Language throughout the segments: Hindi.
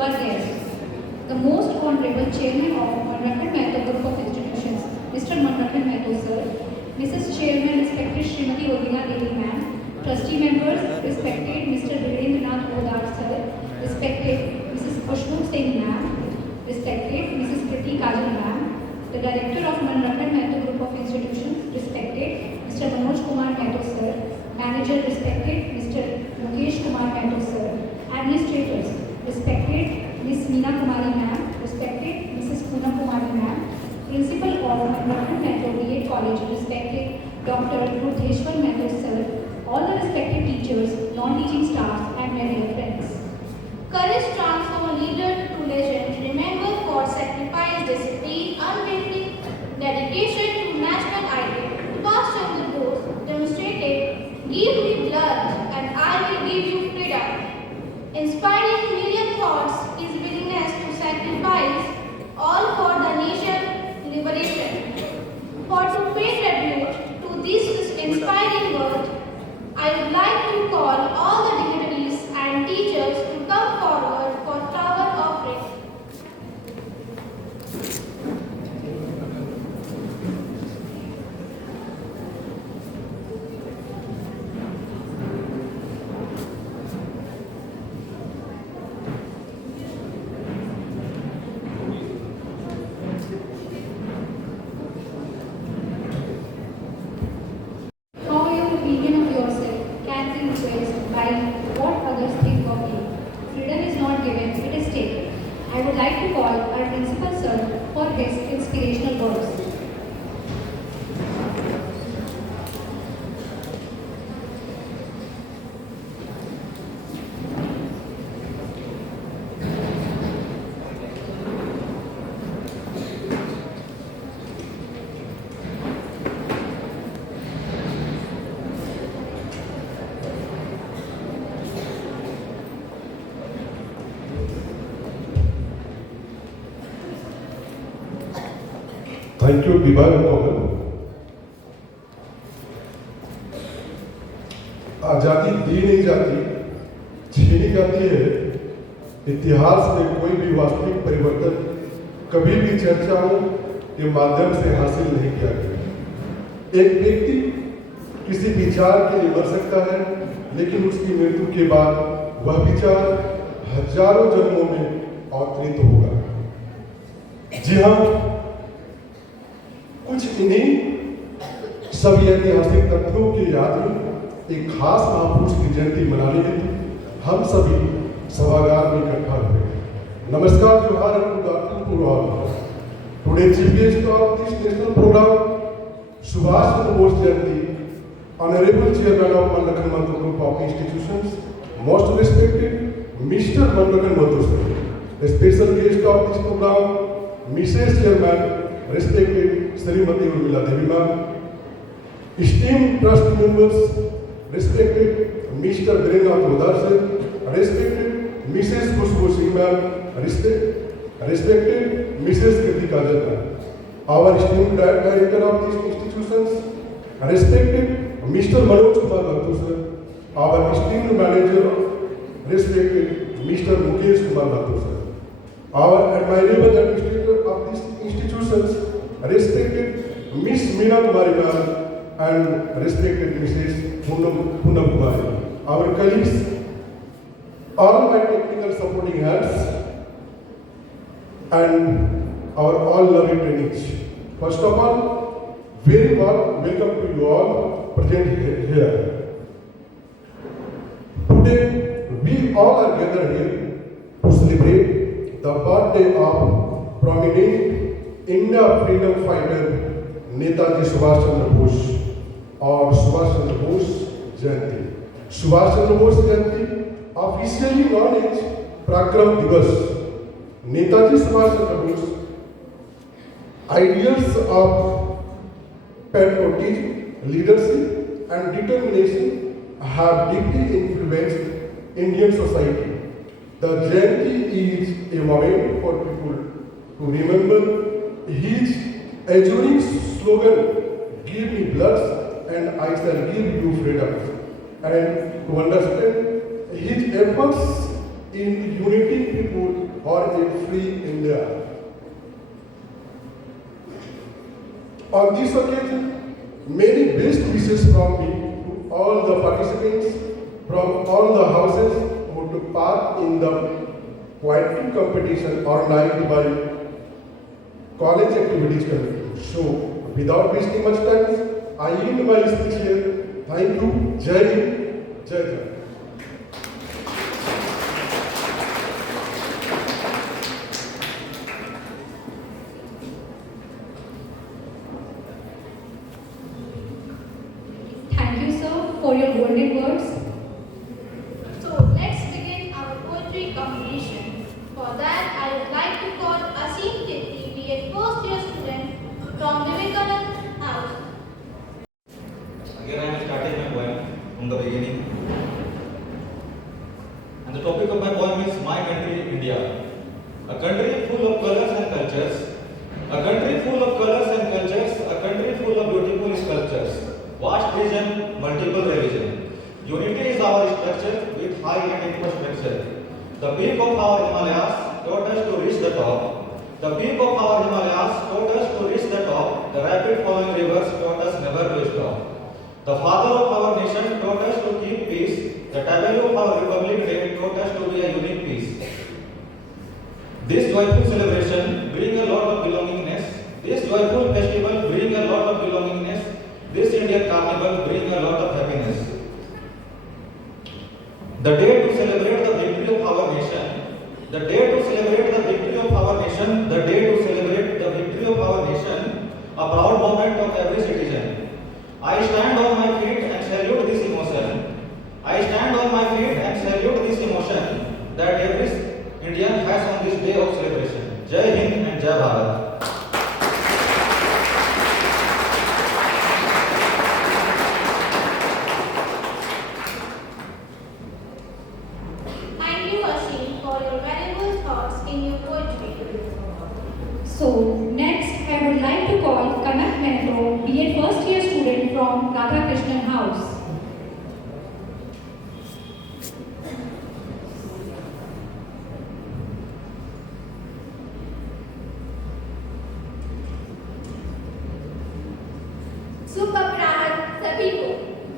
to our guests, the most honorable chairman of Manrakhan Mehto Group of Institutions, Mr. Manrakhan Mehto sir, Mrs. Chairman, respected Srimati Odina Devi ma'am, trustee members, respected Mr. Virendranath Odar sir, respected Mrs. Khushbu Singh ma'am, respected Mrs. Kriti Kajal ma'am, the director of Manrakhan Mehto Group of Institutions, respected Mr. Manoj Kumar Mehto sir, manager, respected Mr. Mukesh Kumar Mehto sir, administrators, respected Ms. Meena Kumari ma'am, respected Mrs. Poonam Kumari ma'am, principal of Manrakhan Mehto BA College, respected Dr. Rudheshwar Mehto sir, all the respected teachers, non-teaching staffs, and my dear friends. Courage transforms a leader to legend. Remember for sacrifice, discipline, unwavering dedication to national ideal. Subhash Chandra Bose demonstrated, "Give me blood, and I will give you freedom." Inspiring million thoughts is willingness to sacrifice all for the nation liberation. For to pay tribute to this inspiring word, I would like to call all the dignitaries and teachers to come forward for flower offering. How your opinion of yourself can be influenced by what others think of you. Freedom is not given, it is taken. I would like to call our principal sir for his inspirational words. Thank you, Biba and Komal. आजादी दी नहीं जाती, छीनी जाती है। इतिहास में कोई भी वास्तविक परिवर्तन कभी भी चर्चाओं के माध्यम से हासिल नहीं किया गया। एक व्यक्ति किसी विचार के लिए मर सकता है, लेकिन उसकी मृत्यु के बाद वह विचार हजारों जन्मों में अवतरित होगा। जी हाँ, कुछ इन्हीं सभी ऐतिहासिक तथ्यों के याद में एक खास महापुरुष की जयंती मनाने हेतु हम सभी सभागार में इकट्ठा हुए। नमस्कार, जोहार and good afternoon to all. Today chief guest of this national program, Subhash Chandra Bose Jayanti, Honorable Chairman of Manrakhan Mehto Group of Institutions, most respected Mr. Manrakhan Mehto sir. A special guest of this program, Mrs. Chairman, respected Srimati Urmila Devi ma'am, esteemed trust members, respected Mr. Virendranath Odar sir, respected Mrs. Khushbu Singh ma'am, respected Mrs. Kriti Kajal ma'am, our esteemed director of these institutions, respected Mr. Manoj Kumar Mehto sir, our esteemed manager, respected Mr. Mukesh Kumar Mehto sir, our admirable administrator of these institutions, respected Miss Meena Kumari ma'am and respected Mrs. Poonam Kumari, our colleagues, all my technical supporting hands, and our all loving trainees. First of all, very warm welcome to you all present here. Today, we all are gathered here to celebrate the birthday of prominent India freedom fighter Netaji Subhash Chandra Bose or Subhash Chandra Bose Jayanti. Subhash Chandra Bose Jayanti, officially known as Parakram Divas. Netaji Subhash Chandra Bose ideals of patriotism, leadership and determination have deeply influenced Indian society. The Jayanti is a moment for people to remember his enduring slogan, "Give me blood and I shall give you freedom," and to understand his efforts in uniting people in free India. On this occasion, many best wishes from me to all the participants from all the houses who took part in the poetry competition organized by College Activities Committee. So, without wasting much time, I end my speech here. Thank you. Jai Hind, Jai Jai. Thank you, sir, for your golden words. So let's begin our poetry competition. For that, I would like to call Asim Kirti, BA first year student from Vivekanand House. Again, I am starting my poem from the beginning. And the topic of my poem is My Country, India. A country full of colors and cultures. A country full of colors and cultures. A country full of beautiful sculptures. Vast region, multiple religion. Unity is our structure with high and infrastructure. The peak of our Himalayas taught us to reach the top. The peak of our Himalayas taught us to reach the top. The rapid flowing rivers taught us never to stop. The father of our nation taught us to keep peace. The tableau of our Republic Day taught us to be a unique piece. This joyful celebration brings a lot of belongingness. This joyful festival brings a lot of belongingness. This Indian carnival brings a lot of happiness. The day to celebrate the victory of our nation. The day to celebrate the victory of our nation. The day to celebrate the victory of our nation. A proud moment of every citizen. I stand on my feet and salute this emotion. I stand on my feet and salute this emotion that every Indian has on this day of celebration. Jai Hind and Jai Bharat. Thank you, Asim, for your valuable thoughts in your poetry. So, next I would like to call Kanak Mehto, BA first year student from Radha Krishnan House. शुभ अपराह्न सभी को।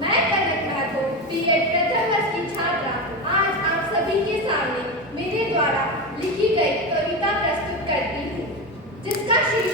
मैं कनक महतो, बीएड प्रथम वर्ष की छात्रा, आज आप सभी के सामने मेरे द्वारा लिखी गई कविता प्रस्तुत करती हूँ, जिसका शीर्षक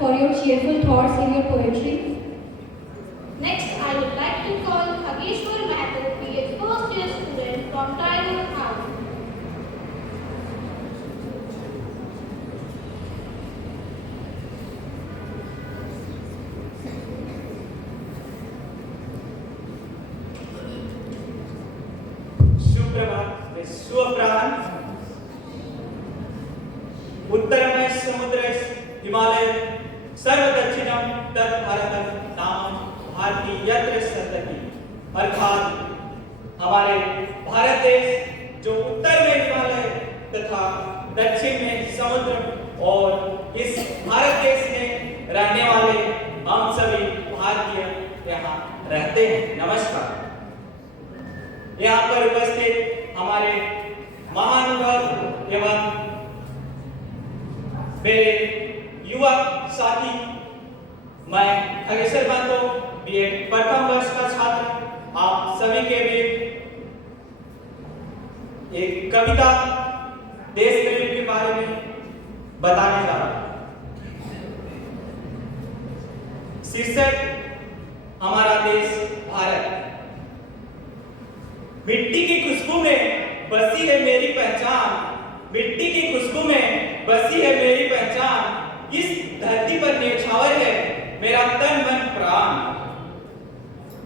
for your cheerful thoughts in your poetry. Next, I would like to call Khageshwar Mahato, BA first year student from Tiger House. सुप्रभात विश्वप्राण उत्तरमय समुद्र हिमालय सर्व दक्षिणम तत् भारत नाम भारतीय यत्र सतति अर्थात हमारे भारत देश जो उत्तर में हिमालय तथा दक्षिण में समुद्र और इस भारत देश में रहने वाले हम सभी भारतीय यहाँ रहते हैं। नमस्कार। यहाँ पर उपस्थित हमारे महानुभाव एवं मेरे युवा साथी, मैं खगेश्वर महतो बीए प्रथम वर्ष का छात्र, आप सभी के भी एक कविता देश प्रेम के बारे में बताने जा रहा हूं। शीर्षक हमारा देश भारत। मिट्टी की खुशबू में बसी है मेरी पहचान, मिट्टी की खुशबू में बसी है मेरी पहचान, इस धरती पर न्यौछावर है मेरा तन मन प्राण।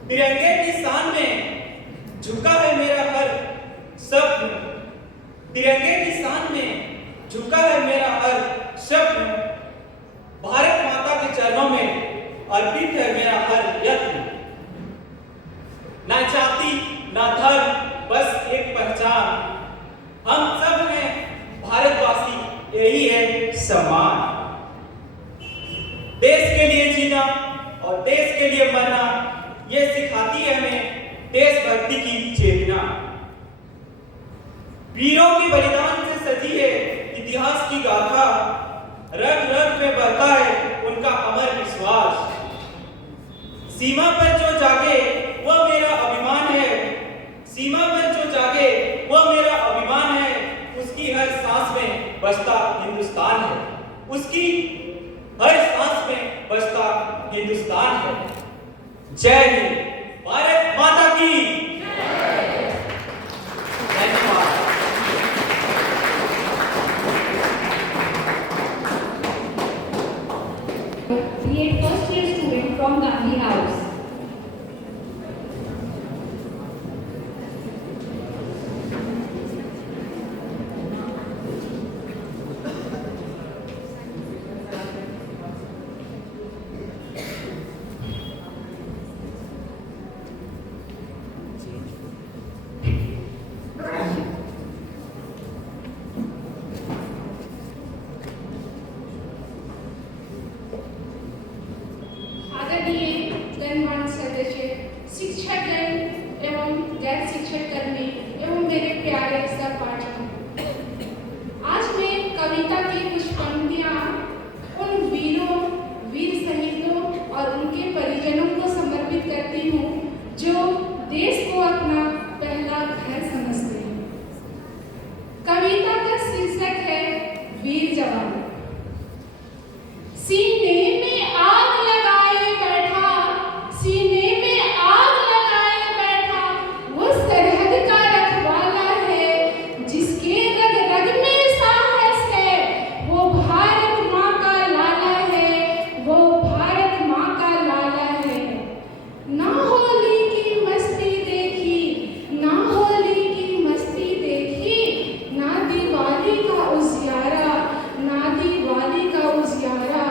तिरंगे की शान में झुका है मेरा हर स्वप्न, तिरंगे की शान में झुका है मेरा हर स्वप्न, भारत माता के चरणों में अर्पित है मेरा हर यत्न। ना जाति ना धर्म बस एक पहचान, हम सब हैं भारतवासी, यही है सम्मान। देश के लिए जीना और देश के लिए मरना, ये सिखाती है हमें देशभक्ति की चेतना। वीरों की बलिदान से सजी है इतिहास की गाथा, रग रग में बहता है उनका अमर विश्वास। सीमा पर जो जागे वह मेरा अभिमान है, सीमा पर जो जागे वह मेरा अभिमान है, उसकी हर सांस में बसता हिंदुस्तान है, उसकी हर सांस में बसता हिंदुस्तान है। जय हिंद, भारत माता की धन्यवाद। BA first year student from Gandhi House. आदरणीय गणमान्य सदस्य, शिक्षकगण एवं गैर शिक्षक कर्मी एवं मेरे प्यारे सहपाठी, आज मैं कविता की कुछ पंक्तियां उन वीरों, वीर शहीदों और उनके परिजनों को समर्पित करती हूँ जो देश को अपना पहला घर समझते हैं। कविता का शीर्षक है वीर जवान। सीने में आग लगाए बैठा, सीने में आग लगाए बैठा, वो सरहद का रखवाला है, जिसके रग रग में साहस है, वो भारत माँ का लाला है, वो भारत माँ का लाला है। ना होली की मस्ती देखी, ना होली की मस्ती देखी, ना दिवाली का उजियारा, ना दिवाली का उजियारा,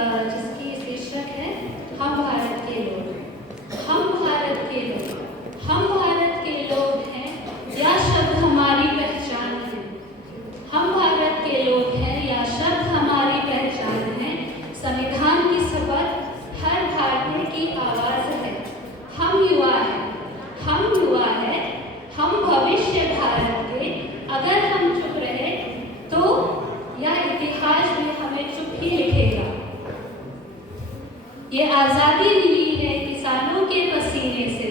जिसकी शीर्षक है हम भारत के लोग। हम भारत के लोग, हम भारत के लोग हैं, या शब्द हमारी पहचान है। हम भारत के लोग हैं, या शब्द हमारी पहचान है। संविधान की शपथ हर भारतीय की आवाज है। हम युवा हैं, हम युवा हैं, हम भविष्य भारत के। अगर हम चुप रहे तो यह इतिहास में हमें चुप ही लिखेगा। ये आज़ादी मिली है किसानों के पसीने से,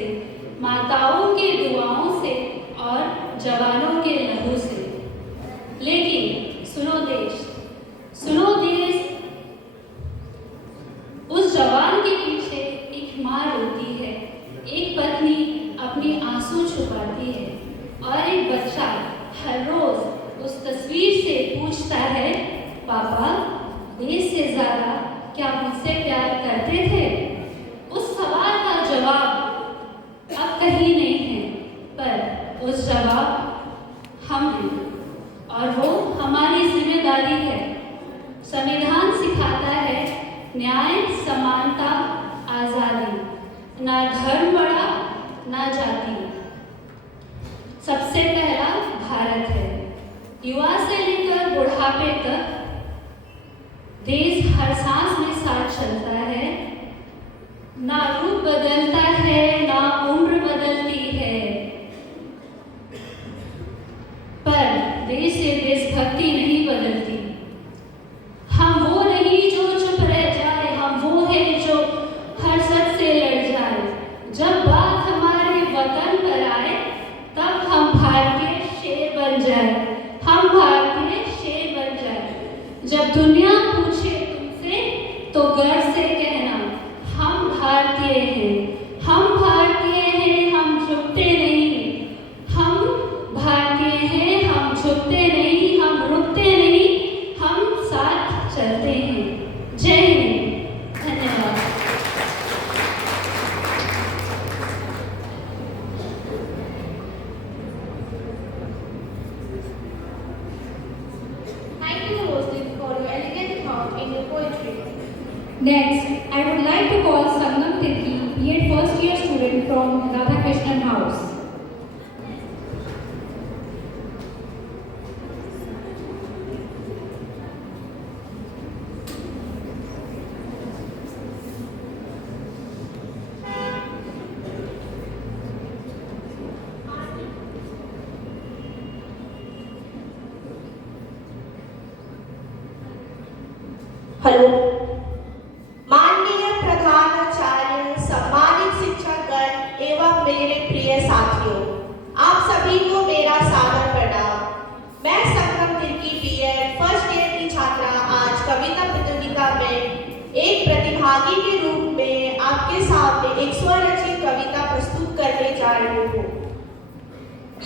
माताओं के दुआओं से और जवानों के लहू से। लेकिन सुनो देश, सुनो देश, उस जवान के पीछे एक माँ रोती है, एक पत्नी अपनी आंसू छुपाती है, और एक बच्चा हर रोज उस तस्वीर से पूछता है, पापा देश से ज्यादा क्या मुझसे प्यार करते थे? उस सवाल का जवाब अब कहीं नहीं है, पर उस जवाब हम हैं, और वो हमारी जिम्मेदारी है। संविधान सिखाता है न्याय, समानता, आजादी, ना धर्म बड़ा ना जाति। सबसे पहला भारत है। युवा से लेकर बुढ़ापे तक देश हर सांस में साथ चलता है। ना रूप बदलता है, ना उम्र बदलती है, पर देश से देशभक्ति नहीं बदलती। हम वो नहीं जो चुप रह जाए, हम वो है जो हर सच से लड़ जाए। जब बात हमारे वतन पर आए, तब हम भारतीय शेर बन जाए, हम भारतीय शेर बन जाए। जब दुनिया पूछे तुमसे तो गर्व से कहना, हम भारतीय हैं, हम भारतीय हैं, हम झुकते नहीं। हम भारतीय हैं, हम झुकते नहीं, हम रुकते नहीं, हम साथ चलते हैं। जय हिंद, धन्यवाद। Thank you, Rosie, for your elegant thought in your poetry. Next, I would like to call Sangam Tirki, B.Ed first year student from Radhakrishnan House. Hello, माननीय प्रधानाचार्य, सम्मानित शिक्षकगण एवं मेरे प्रिय साथियों, आप सभी को मेरा सादर प्रणाम। मैं संगम तिर्की B.Ed फर्स्ट ईयर की छात्रा आज कविता प्रतियोगिता में एक प्रतिभागी के रूप में आपके सामने एक स्वरचित कविता प्रस्तुत करने जा रही हूँ।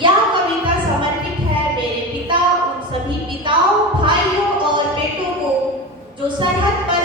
यह कविता समर्पित है मेरे पिता, उन सभी पिताओं, भाइयों और बेटों को जो सरहद पर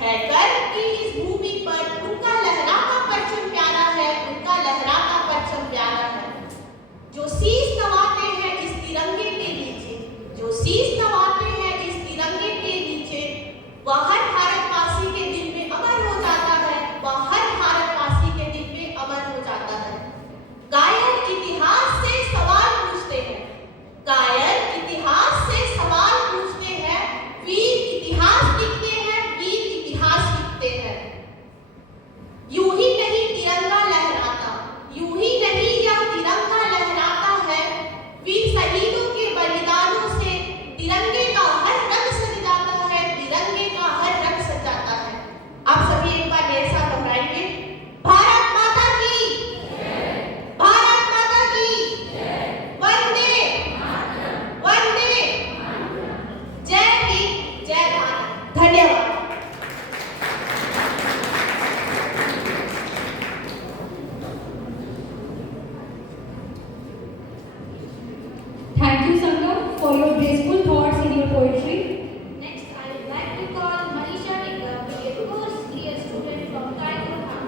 है गर्व कि इस भूमि पर उनका लहराता परचम प्यारा है, उनका लहराता परचम प्यारा है। जो शीश नवाते हैं इस तिरंगे के नीचे, जो शीश नवाते हैं इस तिरंगे के नीचे, वह हर भारतवासी के दिल में अमर हो जाता है, वह हर भारतवासी के दिल में अमर हो जाता है। कायर इतिहास से सवाल पूछते हैं, कायर इतिहास से सवाल पूछते हैं, वीर इतिहास लिखते हैं, वीर इतिहास लिखते हैं। यूं ही नहीं तिरंगा लहराता, यूं ही नहीं यह तिरंगा लहराता है, वीर शहीदों के बलिदानों से तिरंगे का हर रंग सज जाता है, तिरंगे का हर रंग सज जाता है। आप सभी एक बार मेरे साथ दोहराएंगे, भारत माता की, भारत माता की, वंदे वंदे, जय हिंद, जय भारत। धन्यवाद। Thank you, Sangam, for your graceful thoughts in your poetry. Next, I would like to call Manisha Tika, a first year student from Kailatham.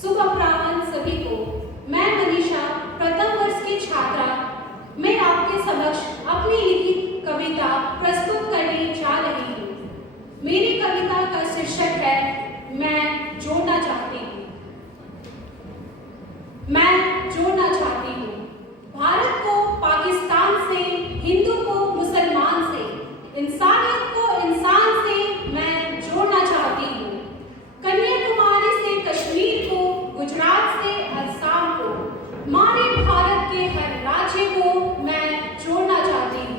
शुभ अपराह्न सभी को। मैं मनीषा, प्रथम वर्ष की छात्रा, मैं आपके समक्ष अपनी लिखित कविता प्रस्तुत करने जा रही हूँ। मेरी कविता का शीर्षक है मैं जोड़ना चाहती हूँ। मैं जोड़ना चाहती हूँ भारत को पाकिस्तान से, हिंदू को मुसलमान से, इंसानियत को इंसान से मैं जोड़ना चाहती हूँ। कन्याकुमारी से कश्मीर को, गुजरात से असम को, मारे भारत के हर राज्य को मैं जोड़ना चाहती हूँ।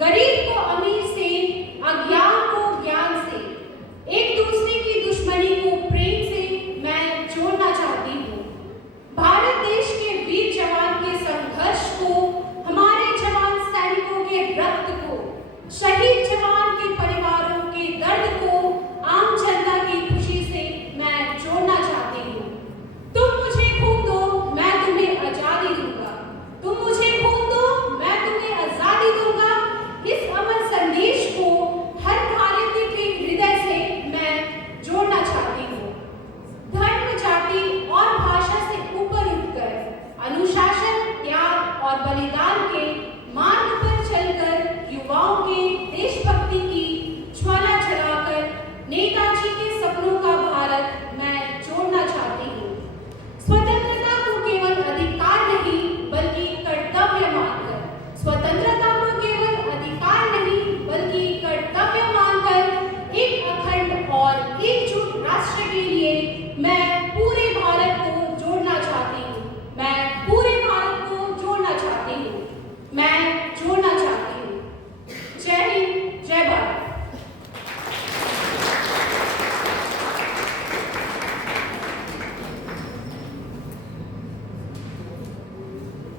गरीब को अमीर से, अज्ञान को ज्ञान से, एक दूसरे की दुश्मनी को प्रेम से मैं जोड़ना चाहती हूँ। भारत देश के वीर जवान के संघर्ष को, हमारे जवान सैनिकों के रक्त को, शहीद जवान के परिवारों के दर्द को, आम जनता की खुशी से मैं जोड़ना चाहती हूँ। तुम मुझे खून दो, मैं तुम्हें आजादी दूंगा। तुम मुझे खून दो, मैं तुम्हें आजादी दूंगा। इस अमर संदेश को हर भारतीय के हृदय से मैं जोड़ना चाहती हूँ। धर्म, जाति और भाषा से ऊपर उठकर अनुशासन, त्याग और बलिदान के मार्ग पर चलकर युवाओं के देशभक्ति की ज्वाला जलाकर नेताजी के सपनों का भारत मैं जोड़ना चाहती हूँ। स्वतंत्रता को केवल अधिकार नहीं बल्कि कर्तव्य मानकर, स्वतंत्रता को केवल अधिकार नहीं बल्कि कर्तव्य मानकर एक अखंड और एकजुट राष्ट्र के लिए मैं पूरे भारत को जोड़ना चाहती हूँ। मैं पूरे भारत को जोड़ना चाहती हूँ। मैं जोड़ना चाहती हूँ। जय हिंद, जय Bharat.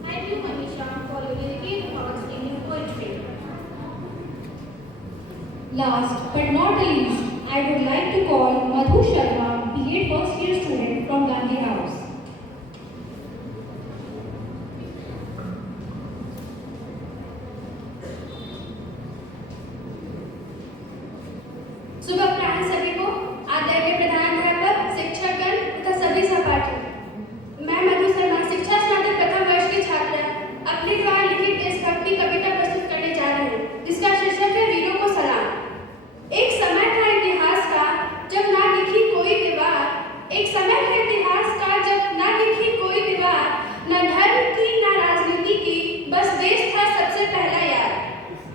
Thank you, Manisha, for your delicate thoughts in your poetry. Last but not the least, I would like to call Madhu Sharma, BA first year student from Gandhi House. शुभ अपराह्न सभी को, आदरणीय प्रधानाध्यापक, शिक्षकगण तथा सभी सहपाठी। मैं मधु शर्मा, शिक्षा स्नातक प्रथम वर्ष की छात्रा, अपने द्वारा लिखित देशभक्ति कविता प्रस्तुत करने जा रही हूँ, जिसका शीर्षक है वीरों को सलाम। एक समय था इतिहास का जब ना लिखी कोई दीवार, एक समय था इतिहास का जब ना लिखी कोई दीवार, न धर्म की न राजनीति की, बस देश था सबसे पहला यार।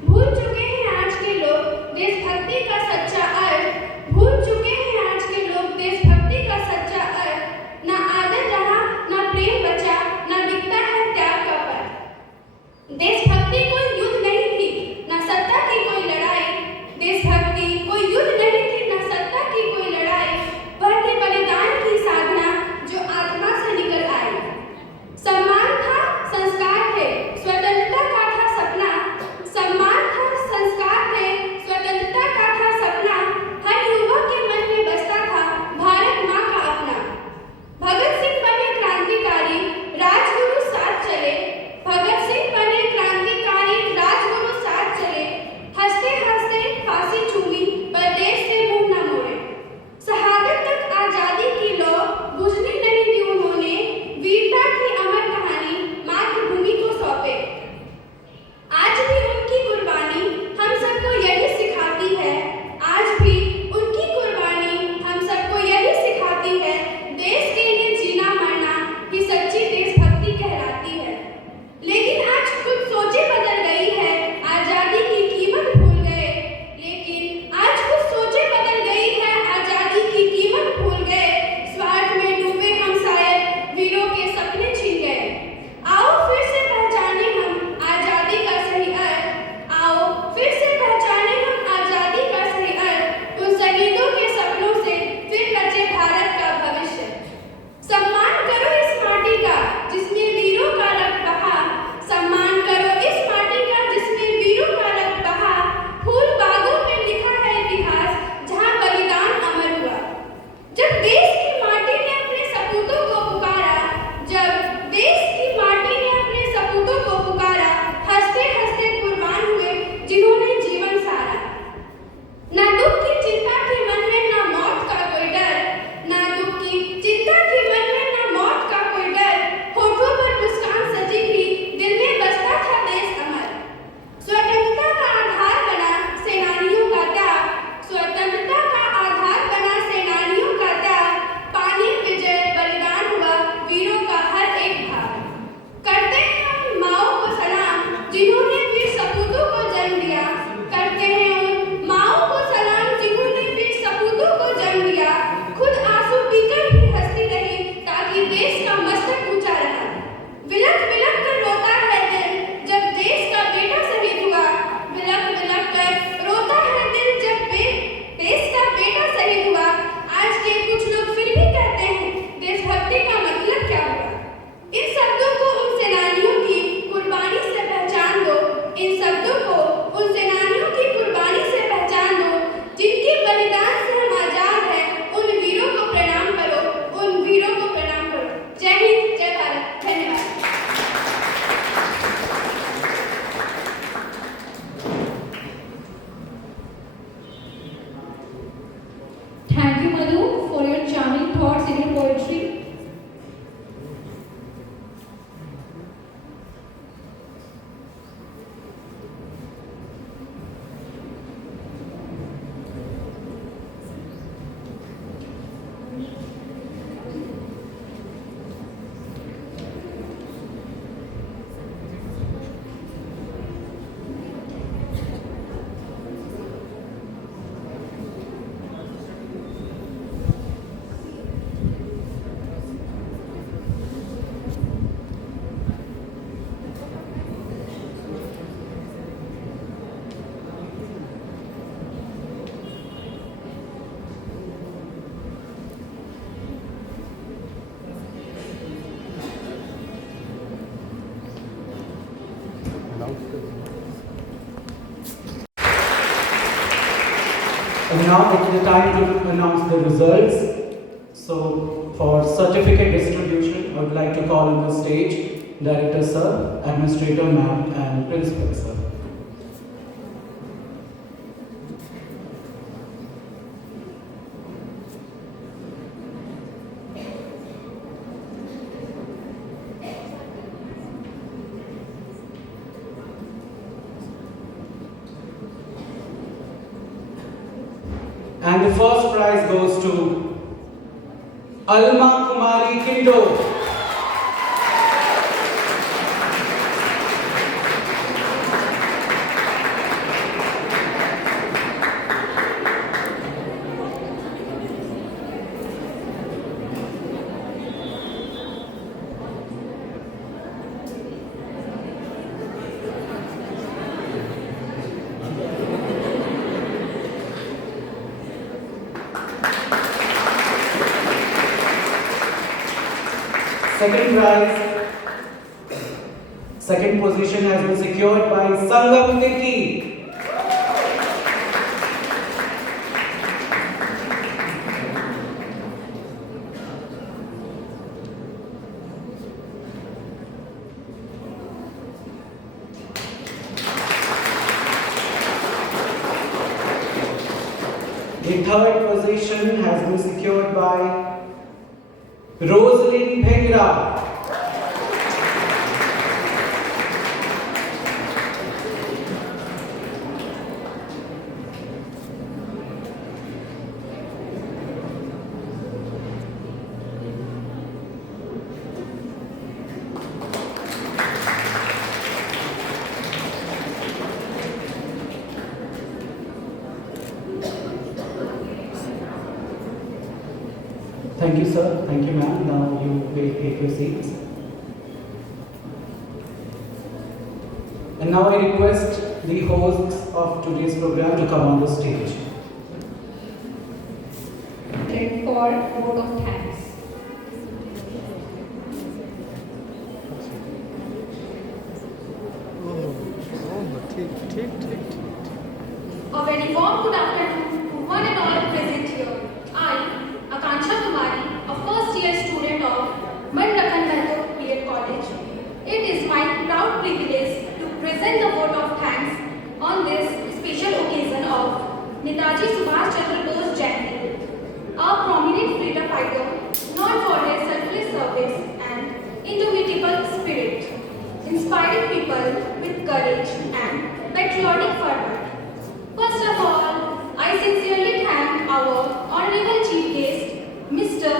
भूल चुके हैं आज के लोग देशभक्ति का सच्चा अर्थ, भूल चुके हैं आज के लोग देशभक्ति का सच्चा अर्थ, न now it's the time to announce the results. So for certificate distribution, I would like to call on the stage Director Sir, Administrator Ma'am and Principal Sir. And the first prize goes to Alma Kumari Kindo. Second prize, second position has been secured by Sangam Tikki. The third position has been secured by Rosaline Bhengra. Thank you, sir. Thank you, ma'am. Now you will take your seats. And now I request the hosts of today's program to come on the stage. For vote of thanks. A very warm good afternoon to one and all present here. I, Akanksha Kumari, a first-year student of Manrakhan Mehto B.Ed College. It is my proud privilege to present the vote of thanks on this special occasion of Netaji Subhash Chandra Bose Jayanti, a prominent freedom fighter known for his selfless service and indomitable spirit, inspiring people with courage and patriotic fervor. First of all, I sincerely thank our Honorable Chief Guest, Mr.